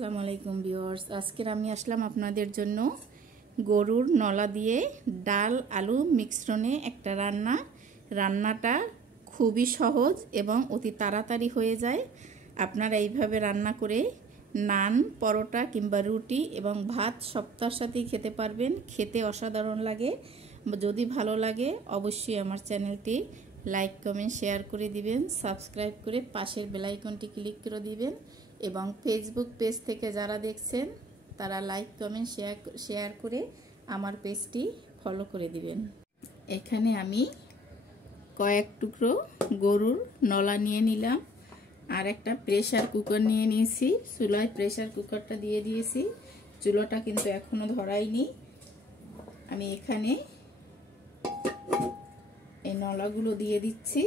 আসসালামু আলাইকুম ভিউয়ার্স, আজকে আমি আসলাম আপনাদের জন্য গরুর নলা দিয়ে ডাল আলু মিশ্রণে একটা রান্নাটা খুবই সহজ এবং অতি তাড়াতাড়ি হয়ে যায়। আপনারা এইভাবে রান্না করে নান, পরোটা কিংবা রুটি এবং ভাত সবটার সাথেই খেতে পারবেন। খেতে অসাধারণ লাগে। যদি ভালো লাগে অবশ্যই আমার চ্যানেলটি লাইক কমেন্ট শেয়ার করে দিবেন, সাবস্ক্রাইব করে পাশের বেল আইকনটি ক্লিক করে দিবেন এবং ফেসবুক পেজ থেকে যারা দেখছেন তারা লাইক কমেন্ট শেয়ার করে আমার পেজটি ফলো করে দিবেন। এখানে আমি কয়েক টুকরো গরুর নলা নিয়ে নিলাম আর একটা প্রেসার কুকার নিয়ে নিয়েছি। চুলায় প্রেসার কুকারটা দিয়ে দিয়েছি, চুলাটা কিন্তু এখনো ধরাইনি। আমি এখানে এই নলাগুলো দিয়ে দিচ্ছি।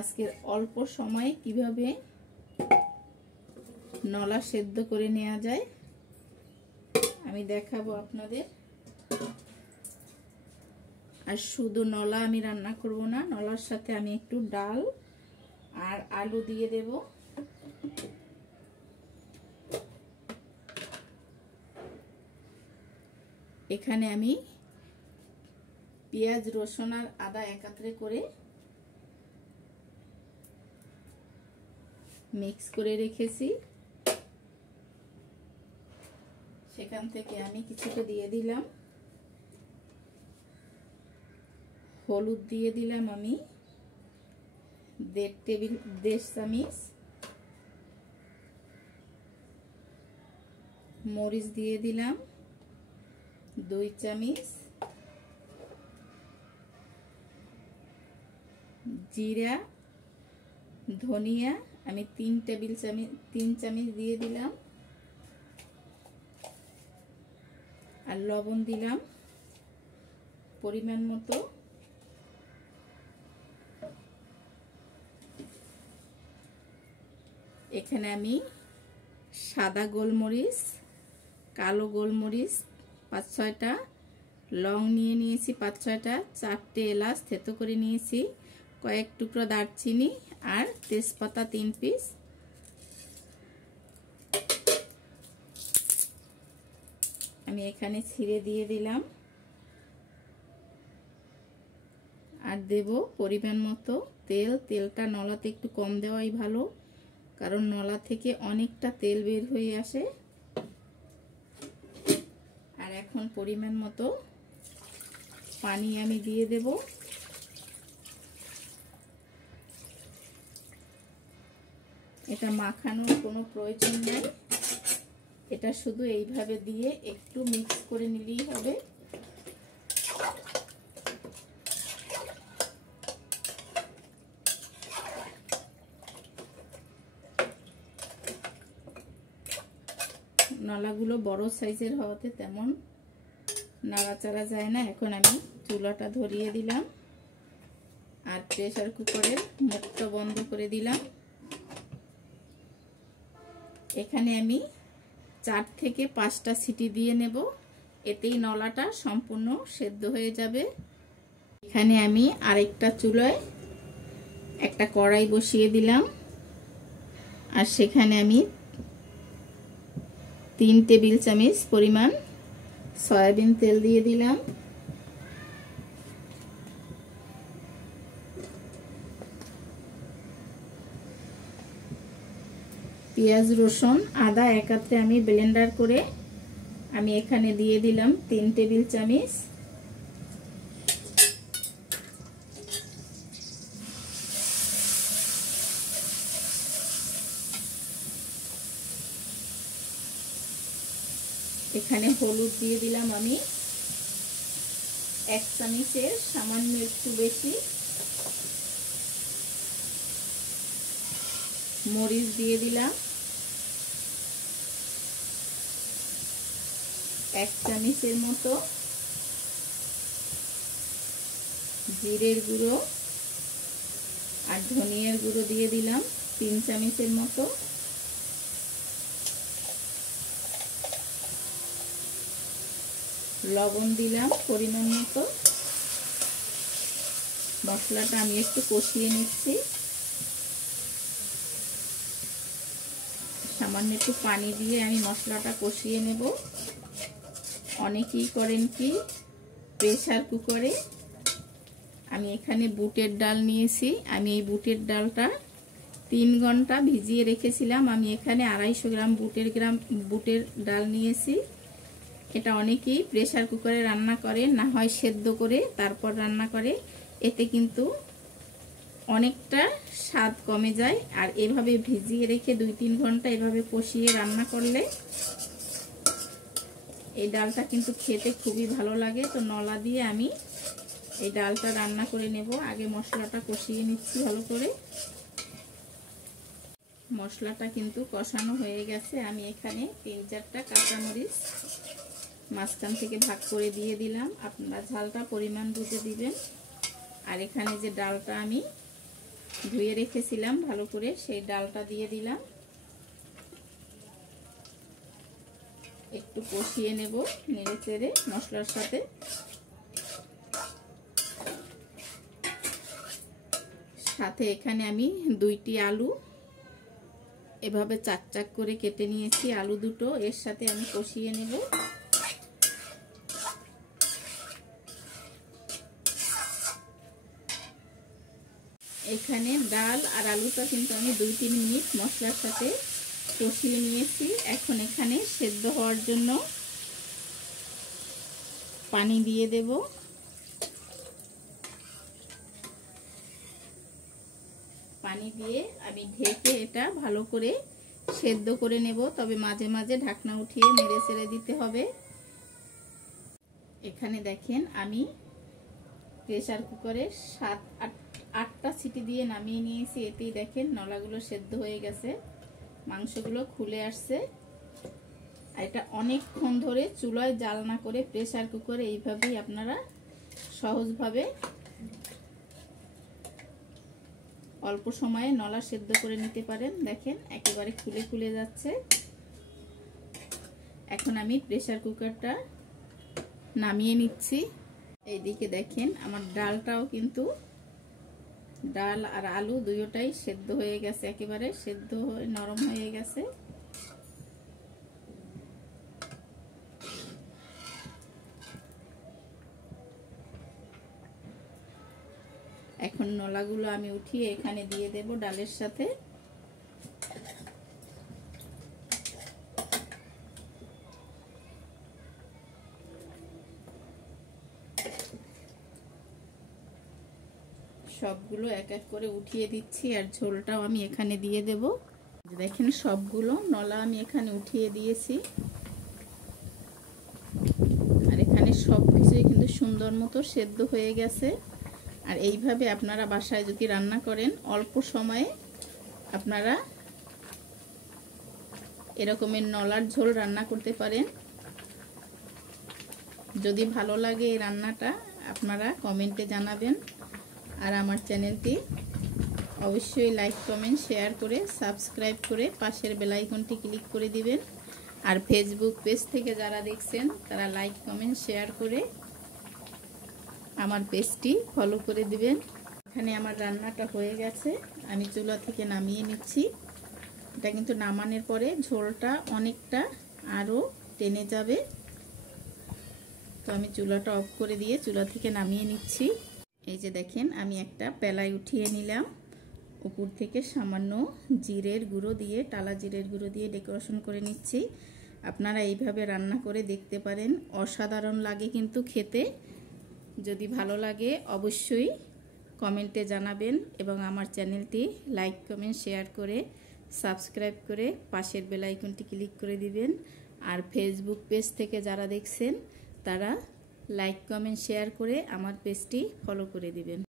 আজকের অল্প সময়ে কিভাবে নলা সেদ্ধ করে নেওয়া যায় আমি দেখাবো আপনাদের। আর শুধু নলা আমি রান্না করব না, নলার সাথে আমি একটু ডাল আর আলু দিয়ে দেব। এখানে আমি পেঁয়াজ রসুন আর আদা একত্রে করে মিক্স করে রেখেছি। সেখান থেকে আমি কিছুটা দিয়ে দিলাম হলুদ, দিয়ে দিলাম আমি 1.5 চামচ, মরিচ দিয়ে দিলাম 2 চামচ, জিরা ধনিয়া আমি 3 চামচ দিয়ে দিলাম আর লবণ দিলাম পরিমাণ মতো। এখানে আমি সাদা গোলমরিচ, কালো গোলমরিচ 5-6টা, লং নিয়ে নিয়েছি 5-6টা, 4টে এলাচ থেতো করে নিয়েছি, কয়েক টুকরো দারচিনি আর তেজপাতা 3 পিস। আমি এখানে ছিঁড়ে দিয়ে দিলাম আর দেব পরিমাণ মতো তেল। তেলটা নলাতে একটু কম দেওয়াই ভালো, কারণ নলা থেকে অনেকটা তেল বের হয়ে আসে। আর এখন পরিমাণ মতো পানি আমি দিয়ে দেব। এটা মাখানোর কোনো প্রয়োজন নেই, এটা শুধু এইভাবে দিয়ে একটু মিক্স করে নিলেই হবে। নলাগুলো বড় সাইজের হওয়াতে তেমন নাড়াচাড়া যায় না। এখন আমি চুলাটা ধরিয়ে দিলাম আর প্রেসার কুকারের মুখটা বন্ধ করে দিলাম। এখানে আমি 4 থেকে 5টা সিটি দিয়ে নেব, এতেই নলাটা সম্পূর্ণ সেদ্ধ হয়ে যাবে। এখানে আমি আরেকটা চুলায় একটা কড়াই বসিয়ে দিলাম আর সেখানে আমি 3 টেবিল চামচ পরিমাণ সয়াবিন তেল দিয়ে দিলাম। পেঁয়াজ রসুন আদা একত্রে আমি ব্লেন্ডার করে আমি এখানে দিয়ে দিলাম 3 টেবিল চামচ। এখানে হলুদ দিয়ে দিলাম আমি 1 চামচের সামান্য একটু বেশি, মরিচ দিয়ে দিলাম 1 চামচের মতো, জিরের গুঁড়ো আর ধনিয়ার গুঁড়ো দিয়ে দিলাম 3 চামচের মতো, লবণ দিলাম পরিমাণ মতো, মশলাটা আমি একটু কষিয়ে নিচ্ছি। সামান্য একটু পানি দিয়ে আমি মশলাটা কষিয়ে নেব। অনেকেই করেন কি প্রেসার কুকারে, আমি এখানে বুটের ডাল নিয়েছি। আমি এই বুটের ডালটা 3 ঘন্টা ভিজিয়ে রেখেছিলাম। আমি এখানে 250 গ্রাম বুটের ডাল নিয়েছি। এটা অনেকেই প্রেসার কুকারে রান্না করে, না হয় সেদ্ধ করে তারপর রান্না করে। এতে কিন্তু অনেকটা স্বাদ কমে যায়। আর এভাবে ভিজিয়ে রেখে 2-3 ঘন্টা এভাবে কষিয়ে রান্না করলে এই ডালটা কিন্তু খেতে খুবই ভালো লাগে। তো নলা দিয়ে আমি এই ডালটা রান্না করে নেব। আগে মশলাটা কষিয়ে নিচ্ছি ভালো করে। মশলাটা কিন্তু কষানো হয়ে গেছে। আমি এখানে 3-4টা কাঁচামরিচ মাঝখান থেকে ভাগ করে দিয়ে দিলাম। আপনারা ঝালটা পরিমাণ বুঝে দিবেন। আর এখানে যে ডালটা আমি ধুয়ে রেখেছিলাম ভালো করে, সেই ডালটা দিয়ে দিলাম। একটু কষিয়ে নেব নেড়ে চেড়ে মশলার সাথে। সাথে এখানে আমি 2টি আলু এভাবে চাক চাক করে কেটে নিয়েছি। আলু দুটো এর সাথে আমি কষিয়ে নেব। এখানে ডাল আর আলুটা কিন্তু আমি 2-3 মিনিট মশলার সাথে কষিয়ে নিয়েছি। এখন এখানে সেদ্ধ হওয়ার জন্য পানি দিয়ে দেব। পানি দিয়ে আমি ঢেকে এটা ভালো করে সেদ্ধ করে নেব। তবে মাঝে মাঝে ঢাকনা উঠিয়ে নেড়ে চেড়ে দিতে হবে। এখানে দেখেন আমি প্রেসার কুকারে 7-8টা সিটি দিয়ে নামিয়ে নিয়েছি। এতেই দেখেন নলাগুলো সেদ্ধ হয়ে গেছে, মাংসগুলো খুলে আসছে। আর এটা অনেকক্ষণ ধরে চুলায় জাল না করে প্রেসার কুকারে এইভাবেই আপনারা সহজভাবে অল্প সময়ে নলা সেদ্ধ করে নিতে পারেন। দেখেন একেবারে খুলে খুলে যাচ্ছে। এখন আমি প্রেসার কুকারটা নামিয়ে নিচ্ছি। এইদিকে দেখেন আমার ডালটাও কিন্তু, ডাল আর আলু দুটোটাই সেদ্ধ হয়ে গেছে, একেবারে সেদ্ধ হয়ে নরম হয়ে গেছে। এখন নলাগুলো আমি উঠিয়ে এখানে দিয়ে দেব ডালের সাথে। সবগুলো এক এক করে উঠিয়ে দিচ্ছি। আর ঝোলটাও আমি এখানে দিয়ে দেব। দেখেন সবগুলো নলা আমি এখানে উঠিয়ে দিয়েছি। আর এখানে সব কিছুই কিন্তু সুন্দর মতো সেদ্ধ হয়ে গেছে। আর এইভাবে আপনারা বাসায় যদি রান্না করেন অল্প সময়ে আপনারা এরকমের নলার ঝোল রান্না করতে পারেন। যদি ভালো লাগে এই রান্নাটা আপনারা কমেন্টে জানাবেন। আর আমার চ্যানেলটি অবশ্যই লাইক কমেন্ট শেয়ার করে সাবস্ক্রাইব করে পাশের বেল আইকনটি ক্লিক করে দিবেন। আর ফেসবুক পেজ থেকে যারা দেখছেন তারা লাইক কমেন্ট শেয়ার করে আমার পেজটি ফলো করে দিবেন। এখানে আমার রান্নাটা হয়ে গেছে, আমি চুলা থেকে নামিয়ে নিচ্ছি। এটা কিন্তু নামানোর পরে ঝোলটা অনেকটা আরও টেনে যাবে। তো আমি চুলাটা অফ করে দিয়ে চুলা থেকে নামিয়ে নিচ্ছি। এই যে দেখেন আমি একটা পেলায় উঠিয়ে নিলাম। উপর থেকে সামান্য জিরের গুঁড়ো দিয়ে, টালা জিরের গুঁড়ো দিয়ে ডেকোরেশন করে নিচ্ছি। আপনারা এইভাবে রান্না করে দেখতে পারেন, অসাধারণ লাগে কিন্তু খেতে। যদি ভালো লাগে অবশ্যই কমেন্টে জানাবেন এবং আমার চ্যানেলটি লাইক কমেন্ট শেয়ার করে সাবস্ক্রাইব করে পাশের বেল আইকনটি ক্লিক করে দিবেন। আর ফেসবুক পেজ থেকে যারা দেখছেন তারা লাইক কমেন্ট শেয়ার করে আমার পেজটি ফলো করে দিবেন।